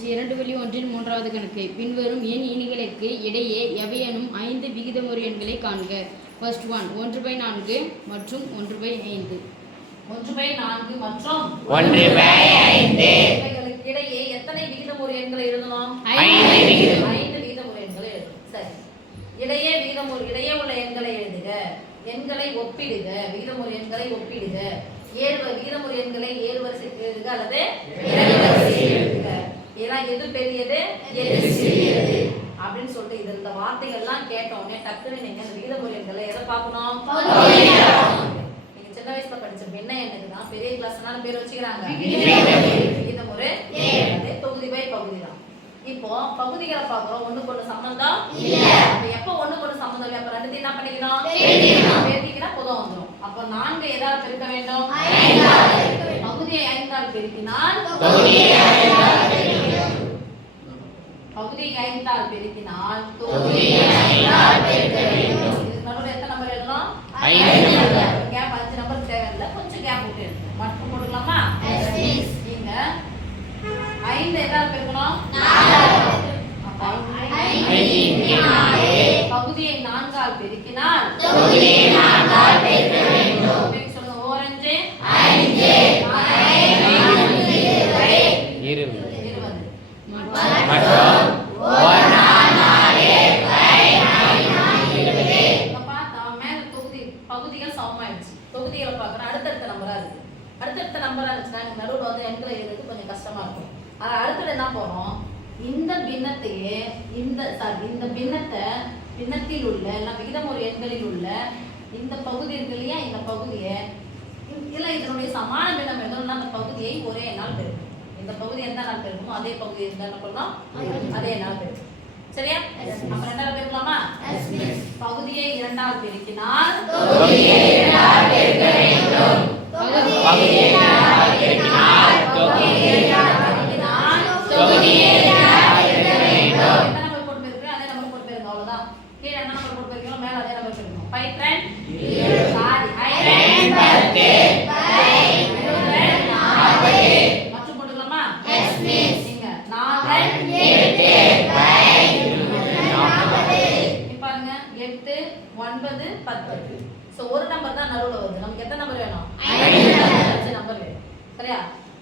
பயிற்சி 2.1 மூன்றாவது கணக்கு. பின்வரும் எண் இணைகளுக்கு இடையே எவையேனும் 5 விகிதமுறு எண்களை காண்க. ஃபர்ஸ்ட் ஒன் 1/4 மற்றும் 1/5. 1/4 மற்றும் 1/5 இவைகளுக்கு இடையே எத்தனை விகிதமுறு எண்களை எழுதணும்? 5 விகிதமுறு எண்களை எழுதணும். சரி, இடையே உள்ள எண்களை எழுதுக. எண்களை ஒப்பிடுக. விகிதமுறு எண்களை ஒப்பிடுக. விகிதமுறு எண்களை 7 வரிசைக்கு எழுதுக அல்லது 2 வரிசைக்கு எழுதுக. ஏன்னா எது பெரியது எது சிறியது அப்படின்னு சொல்லிட்டு இந்த வார்த்தைகள்லாம் கேட்டோடனே டக்குன்னு நீங்க இந்த விகிதமுறு எண்களை எதை பார்க்கணும்? நீங்க சின்ன வயசுல படிச்ச என்ன எண்ணுக்கு தான் பெரிய கிளாஸ்னால பேர் வச்சுக்கிறாங்க விகிதமுறு. தொகுதி பை பகுதி தான். இப்போ பகுதிகளை பார்க்கிறோம். ஒண்ணுக்கு ஒண்ணு சம்பந்தம் இல்ல. அப்ப எப்ப ஒண்ணுக்கு ஒண்ணு சம்பந்தம் இல்ல அப்ப ரெண்டுத்தையும் என்ன பண்ணிக்கணும்? பெருக்கினா பொதுவா வந்துரும். அப்ப 4 எதால பெருக்க வேண்டும்? 5 ஆல் பெருக்க வேண்டும். பகுதியை 5 ஆல் பெருக்கினால் தொகுதியை 5 ஆல் பெருக்க வேண்டும். பகுதியை 5 ஆல் பெருக்கினால் தொகுதியை 5 ஆல் பெருக்க வேண்டும். இது நடுவுல எத்தனை நம்பர் எழுதணும்? 5 நம்பர். கேப் 5 நம்பர் தேவையில்லை, கொஞ்சம் கேப் விட்டு எழுதணும். மட்டும் போட்டுக்கலாமா? நீங்க 5 எதால பெருக்கணும்? 4 ஆல். அப்ப 5 பகுதியை 4 ஆல் பெருக்கினால் தொகுதியை 4 ஆல் பெருக்க வேண்டும். சொல்லுங்க. ஓரஞ்சு 5 20 மற்றும் 20. இப்ப பார்த்தா மேல பகுதிகள் சமமாயிடுச்சு. தொகுதிகளை பார்க்கறோம். அடுத்தடுத்த நம்பரா இருக்கு. அடுத்தடுத்த நம்பரா இருந்துச்சுன்னா நடுவுல வந்து எண்களை எழுதுறது கொஞ்சம் கஷ்டமா இருக்கும். ஆனா அடுத்தது என்ன போறோம்? இந்த பின்னத்தையே இந்த பின்னத்தில் உள்ள எல்லாம் விகிதமுறு எண்களில் உள்ள இந்த பகுதி இருக்கு இல்லையா, இந்த பகுதியை இல்லை இதனுடைய சமான பின்னம் எதுனா அந்த பகுதியை ஒரே நாள் பெருக்கும். இந்த பகுதி எந்த நாள் பெருக்குமோ அதே பகுதி என்ன பண்ணலாம்? அதே நாள் பெருக்கும். சரியா? அப்ப 2 ஆல் பெருக்கலாமா? பகுதியை 2 ஆல் பெருக்கினால் தொகுதியை 2 ஆல் பெருக்க வேண்டும். பகுதியை 2 ஆல் பெருக்கினால் தொகுதியை 2 ஆல் பெருக்கினால் தொகுதியை 2 ஆல் பெருக்க வேண்டும். என்ன நம்பர் போட்டு பெருக்குறோம் அதே நம்பர் போட்டு பெருங்க. அவ்வளவுதான். கீழ என்ன நம்பர் போட்டு பெருக்கணும் மேல அதே நம்பர் பெருக்கணும். 5 3 சாரி 5 10 மற்றும் போட்டுக்கலாமா? Yes miss. நீங்க 4 8 பாருங்க 8 9 10. சோ ஒரு நம்பர் தான் நடுவுல வருது. நமக்கு எத்தனை நம்பர் வேணும்? 5 நம்பர் வேணும். சரியா?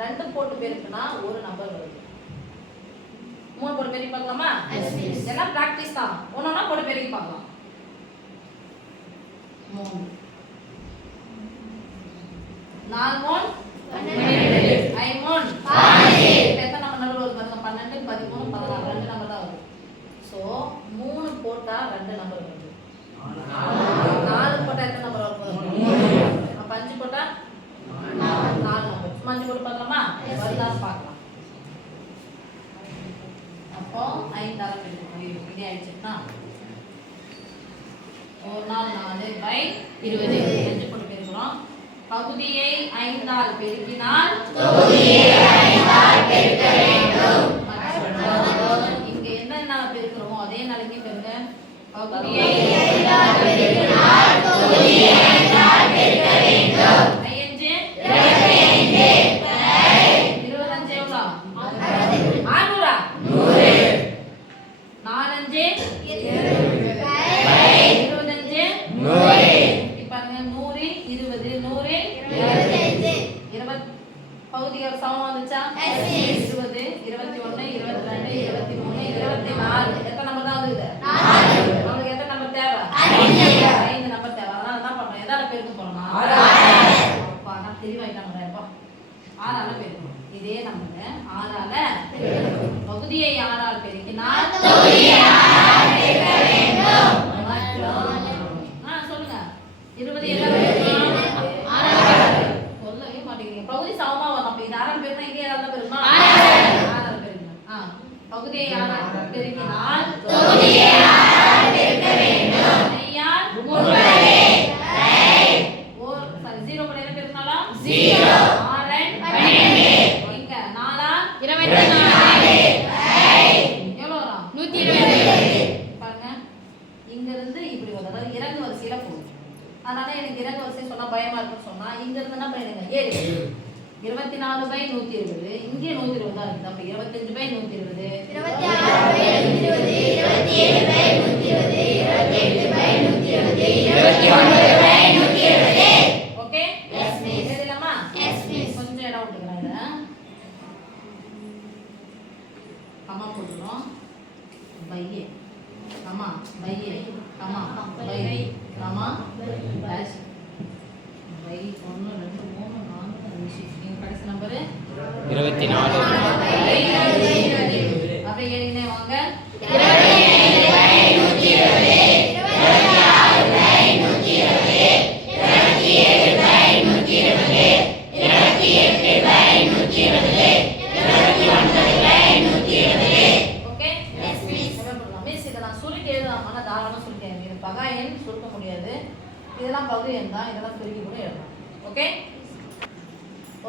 2 போட்டு பெருக்குனா ஒரு நம்பர் வருது. 3 போட்டு பெருக்கி பார்க்கலாமா? எல்லாம் பிராக்டீஸ் தான். ஒண்ணொண்ணா போட்டு பெருக்கி பார்க்கலாம். 3 4 3 12 5 3 12. எத்தனை நம்பர் நடுவுல வருது பாருங்க? 12 13 16 2 நம்பர் தான் வருது. சோ 3 போட்டா 2 நம்பர் வருது. 4 போட்டா எத்தனை நம்பர் வரும்? 3. அப்ப 5 போட்டா 4 நம்பர். சும்மா 5 போட்டு பார்க்கலாமா? வருதான்னு பார்க்கலாம். அப்போ 5 ஆல் பெருக்கணும். இப்படி ஆயிடுச்சுன்னா ஒரு நாள் 4/20 5 போட்டு பெருக்கிறோம். பகுதியை 5 ஆல் பெருக்கினால் தொகுதியை 5 ஆல் பெருக்க வேண்டும். இங்க என்ன பெருக்கிறோமோ அதே நாளைக்கு பெருங்க. பகுதியை 5 ஆல் பெருக்கினால் தொகுதியை 5 ஆல் பெருக்க வேண்டும். 5 25 25 எவ்வளவு? 600. 4 பகுதிகள் சமம் வந்துச்சா? 20 21 22 23 24. எத்தனை நம்பர் தான் வந்துது? 4. நமக்கு எத்தனை நம்பர் தேவை? 5 நம்பர் தேவை. அதனால என்ன பண்ணணும்? எதால பெருக்க போறோம்னா 6 அப்பா நான் தெளிவாயிட்டாங்க. அப்பா 6 ஆல பெருக்கணும். இதே நம்பர் 6 ஆல பகுதியை 6 ஆல் பெருக்கினால் தொகுதியை 6 ஆல் பெருக்க வேண்டும். சொல்லுங்க 20 எதால பெருக்கணும்? 6 ஆல. சொல்லவே மாட்டீங்க. பகுதி சமமா வரும். அப்ப இது 6 ஆல் பெருக்கினா இங்கே எதால பெருக்கணும்? 6 ஆல் பெருக்கணும். பகுதியை 6 ஆல் பெருக்கினால் தொகுதியை 6 ஆல் பெருக்க வேண்டும். ஐயால் 30. சாரி 0 கூட என்ன பெருக்கினாலும் 0. 6 12. இங்க 4 24. எவ்வளவு வரும்? 120. பாருங்க இங்க இருந்து இப்படி வரும். அதாவது இறங்கு வரிசையில போகும். அதனால எனக்கு இறங்கு வரிசை சொன்னா பயமா இருக்குன்னு சொன்னா இங்க இருந்து என்ன பண்ணிடுங்க? ஏறு. 24/120. இங்கே 120 தான் இருக்கு. அப்ப 25/120. 26/120. ஓகே? எழுதலாமா? கொஞ்சம் இடம் விட்டுக்கிறேன் இதை. கம்மா போட்டுக்கிறோம். பையே கம்மா பையே கம்மா பை கம்மா டேஷ் பை 1 2 3 4 5 நீங்க கடைசி நம்பர் 24. அப்படியே எழுதினே வாங்க. 26/120. ஓகே மிஸ் இதை நான் சுருக்கி எழுதலாமா? தாராளமாக சுருக்கி எழுதி பகா எண் சுருக்க முடியாது. இதெல்லாம் பகுதி எண் தான். இதெல்லாம் சுருக்கி கூட எழுதலாம். ஓகே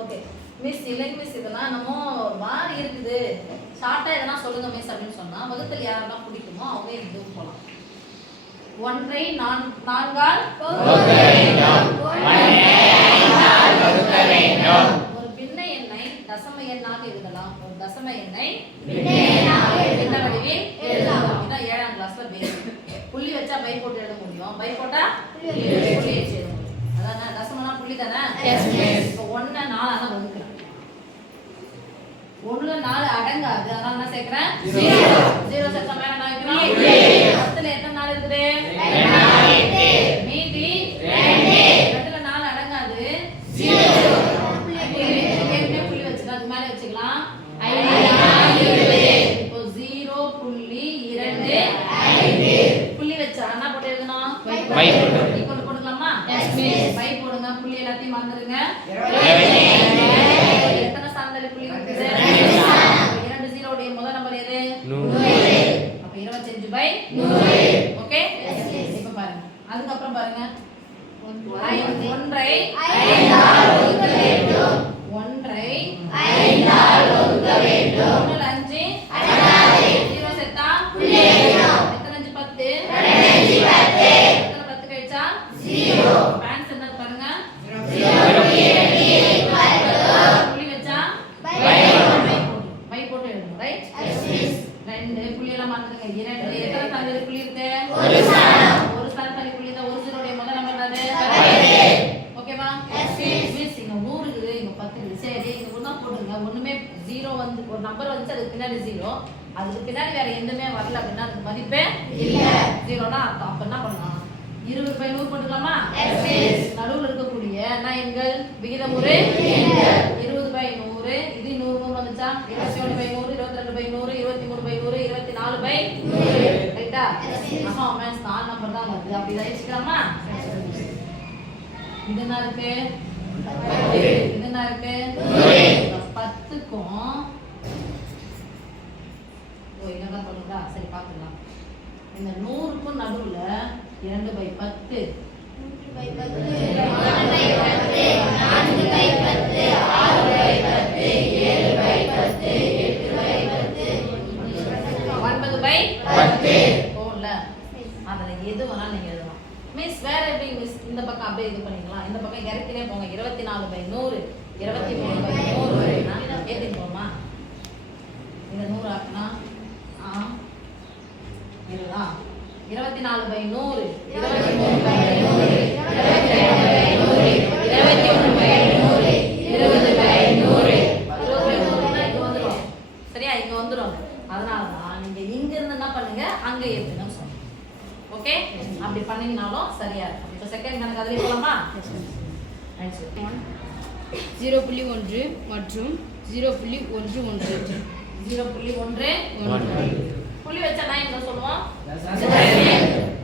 ஓகே மிஸ் இல்லைங்க மிஸ் இதெல்லாம் நம்ம மாறி இருக்குது ஷார்ட்டாக எதனா சொல்லுங்க மிஸ் அப்படின்னு சொன்னால் வகுத்தில் யாரெல்லாம் பிடிக்குமோ அவங்க இதுவும் போகலாம். 1 4ஆல் ஒரு பின்ன எண்ணை தசம எண்ணாக எழுதலாம். ஒரு தசம எண்ணை பின்ன வடிவில் எழுதலாம். இதான் 7ஆம் கிளாஸ்ல பேசிக். புள்ளி வச்சா பை போட்டு எழுத முடியும். பை போட்டா புள்ளி வச்சு எழுத முடியும். அதான் தசமனா புள்ளி தானே? இப்போ 1 4 ஆனா வகுக்கிறேன். 1 4 அடங்காது. அதனால என்ன சேர்க்கிறேன்? 0 சேர்த்தா மேல என்ன வைக்கிறோம்? 10ல எத்தனை நாள் இருக்குது? மீதி 2ல 4 அடங்காது. 0 புள்ளி வச்சுக்கலாம். அதுக்கு மேல வச்சுக்கலாம். 5 இப்போ 0.25 புள்ளி வச்சா என்ன போட்டு எழுதணும்? பை போட்டு. ஈக்குவல் போட்டுக்கலாமா? பை போடுங்க. புள்ளி எல்லாத்தையும் மறந்துடுங்க. எத்தனை சார்ந்தலி புள்ளி இருக்குது? 2 0 உடைய முதல் நம்பர் எது? 100. அப்ப 25/100. ஓகே இப்போ பாருங்க. அதுக்கு அப்புறம் பாருங்க. 1 1 5ஆல் வகுக்க வேண்டும். 5 0 சேர்த்தா எத்தனை 5 10? எத்தனை 10 கழிச்சா 0. பேன்ஸ் என்ன பாருங்க? புள்ளி வச்சா பை போட்டு எழுதணும். ரைட்? 2 புள்ளி எல்லாம் மாத்துங்க. 2 எத்தனை சார்ந்தலி புள்ளி இருக்கு? ஒரு சார்ந்தலி புள்ளி தான். 1 0 உடைய முதல் நம்பர் தானே? ஓகேவா? மிஸ் இங்க 100 இருக்குது, இங்க 10 இருக்குது. சரி இங்க ஒண்ணா போடுங்க. ஒண்ணுமே 0 வந்து ஒரு நம்பர் வந்து அதுக்கு பின்னாடி 0. அதுக்கு பின்னாடி வேற எதுவுமே வரல அப்படின்னா அதுக்கு மதிப்பே இல்ல. 0னா அப்ப என்ன பண்ணலாம்? 20/100 போட்டுக்கலாமா? நடுவுல இருக்கக்கூடிய என்ன எண்கள்? விகிதமுறு 20/100. இது 100 வந்துச்சா? 21/100, 22/100, 23/100, 24/100. ரைட்டா? ஆமா மேட்ஸ் 4 நம்பர் தான் வருது. அப்படி வச்சுக்கலாமா? இது என்ன இருக்கு? இது என்ன இருக்கு? 10க்கும் என்னதான் சொல்லுதா? சரி பார்த்துக்கலாம். இந்த 100க்கும் நடுவுல 2/10 போல அதுல எது வேணாலும் நீங்க எழுதலாம். மிஸ் வேற எப்படி மிஸ்? இந்த பக்கம் அப்படியே இது பண்ணிக்கலாம். இந்த பக்கம் இறக்கினே போங்க. 24/100 23/100 ஏத்தி போமா? இந்த 100 ஆக்குனா இதுதான் 24/100 23/100 சரியா? இங்க வந்துரும். அதனாலதான் நீங்க இங்க இருந்து என்ன பண்ணுங்க, அங்க ஏத்துங்கன்னு சொல்றேன். ஓகே? அப்படி பண்ணீங்கனாலும் சரியா இருக்கும். இப்போ செகண்ட் கணக்கு அதுல போலாமா? 0.1 மற்றும் 0.11 0.1 புள்ளி வச்ச நான் என்ன சொல்லுவோம்?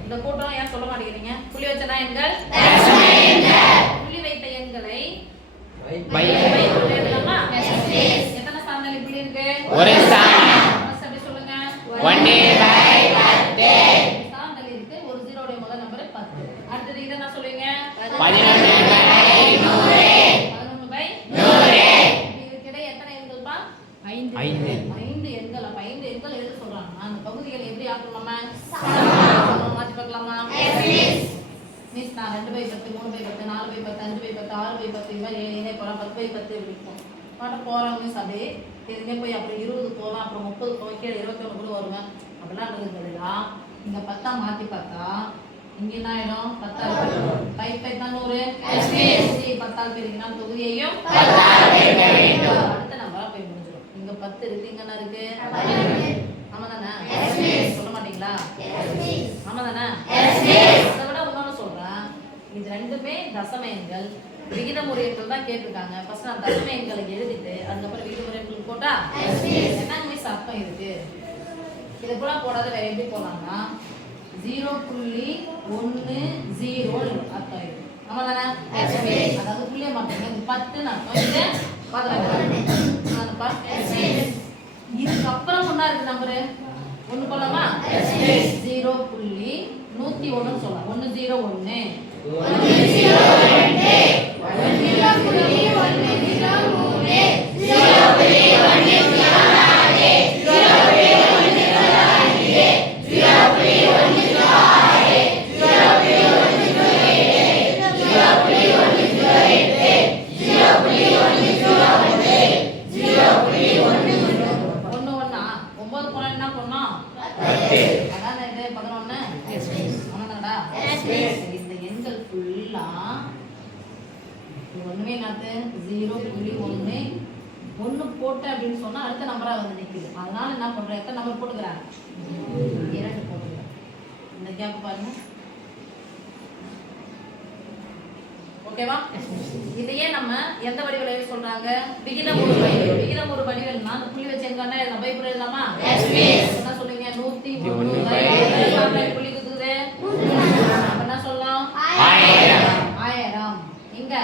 இந்த கூட்டம் ஏன் சொல்ல மாட்டேங்கிறீங்க? புள்ளி வச்ச நான் எண்கள் புள்ளி வைத்த எண்களை பை எழுதலாமா? எத்தனை சார்ந்தலி புள்ளி இருக்கு? ஒரு ஸ்தானம். அப்படி சொல்லுங்க. 1/10. சார்ந்தலி இருக்கு. ஒரு 0 உடைய முதல் நம்பர் 10. அடுத்தது இத என்ன சொல்லுவீங்க? 11/100. 11/100. இதுக்கிடையே எத்தனை எண்கள்ப்பா? 5 5 எண்கள். அப்ப 5 எண்கள் எழுத சொல்றாங்க. அந்த பகுதிகளை எப்படி ஆக்கலாமா? மாத்தி பார்க்கலாமா? மிஸ் நான் 2/10 3/10 4/10 5/10 6/10 இது மாதிரி எழுதினே போறேன். 10/10 எப்படி இருக்கும்? பாட்டு போகிறவங்க சபை எதுவுமே போய் அப்புறம் 20 போகலாம் அப்புறம் 30 போய் கீழே 21 கூட வருங்க அப்படிலாம் இருந்ததுலாம் இங்கே 10 மாற்றி பார்த்தா இங்கே என்ன ஆயிடும் 10 5 5 தான் 100 10 பிரிக்கினா தொகுதியையும் அடுத்த நம்பராக போய் முடிஞ்சிடும் இங்கே 10 இருக்கு இங்கே என்ன இருக்கு ஆமாம் தானே சொல்ல மாட்டீங்களா ஆமாம் தானே அதை விட இன்னொன்று சொல்கிறேன் இது ரெண்டுமே தசம எண்கள் விகிதமுறை எண்கள் தான் கேட்டிருக்காங்க ஃபர்ஸ்ட் நான் தசம எண்களை எழுதிட்டு அதுக்கப்புறம் விகிதமுறை எண்கள் போட்டா என்ன மிஸ் அர்த்தம் இருக்கு இது போல போடாத வேற எப்படி போடலாம்னா 0.10 அர்த்தம் இருக்கு ஆமா தானே அதாவது புள்ளிய மாட்டோம் இது 10 அர்த்தம் இது 11 இதுக்கப்புறம் ஒன்னா இருக்கு நம்பரு ஒண்ணு போலாமா 0.101 சொல்லலாம் 101 இந்த எண்கள் ஃபுல்லா ஒண்ணுமே நாத்து 0.1 போட்டேன் அப்படின்னு சொன்னா அடுத்த நம்பரா வந்து நிக்குது அதனால என்ன பண்றேன் எத்தனை நம்பர் போட்டுக்கிறேன் 2 போட்டுக்கிறேன் இந்த கேப் பாருங்க ஓகேவா இதையே நம்ம எந்த வடிவில சொல்றாங்க விகிதம் ஒரு வடிவில் விகிதம் ஒரு வடிவில்னா அந்த புள்ளி வச்சு எங்க நம்ம பைப்புல எழுதலாமா என்ன சொல்றீங்க 103 புள்ளி குத்துது என்ன சொல்லலாம் 1000 எங்க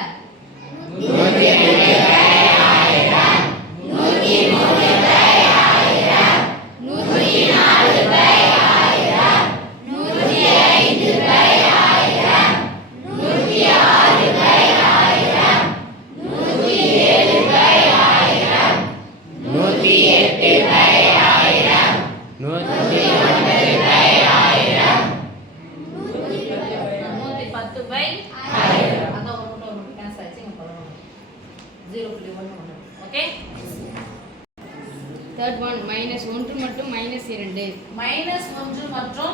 0.1 ஓகே தேர்ட் ஒன் -1 மற்றும் -2 -1 மற்றும் -2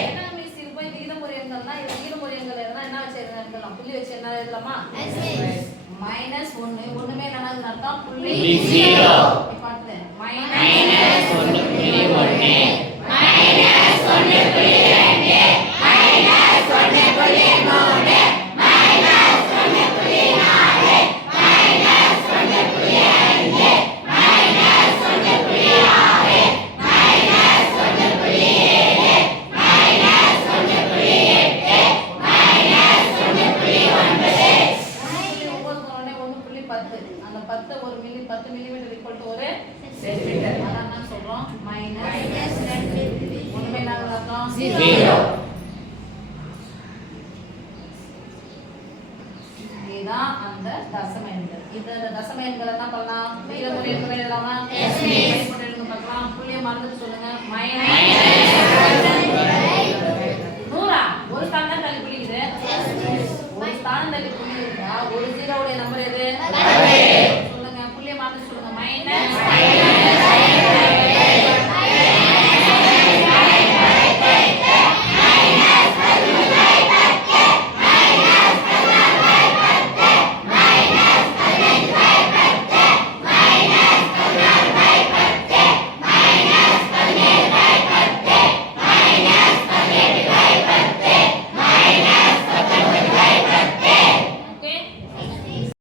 என்ன மிஸ் இது போய் விகிதமுறை எண்கள்னா இது விகிதமுறை எண்கள் எதுனா என்ன வச்சு எழுதலாம் புள்ளி வச்சு என்ன எழுதலாமா -1 ஒண்ணுமே என்னன்னு அர்த்தம் புள்ளி 0 பாத்து -1.1 அந்த 10 ஒரு மில்லி 10 மில்லிமீட்டர் ஈக்குவல் டு ஒரு சென்டிமீட்டர் அதான் என்ன சொல்றோம் -2 ஒண்ணுமே இல்லாத அர்த்தம் 0 இதுதான் அந்த தசம எண்கள் இந்த தசம எண்கள் என்ன பண்ணலாம் விகிதமுறை எண்கள் எழுதலாமா போட்டு எழுதுங்க பார்க்கலாம் புள்ளிய மறந்துட்டு சொல்லுங்க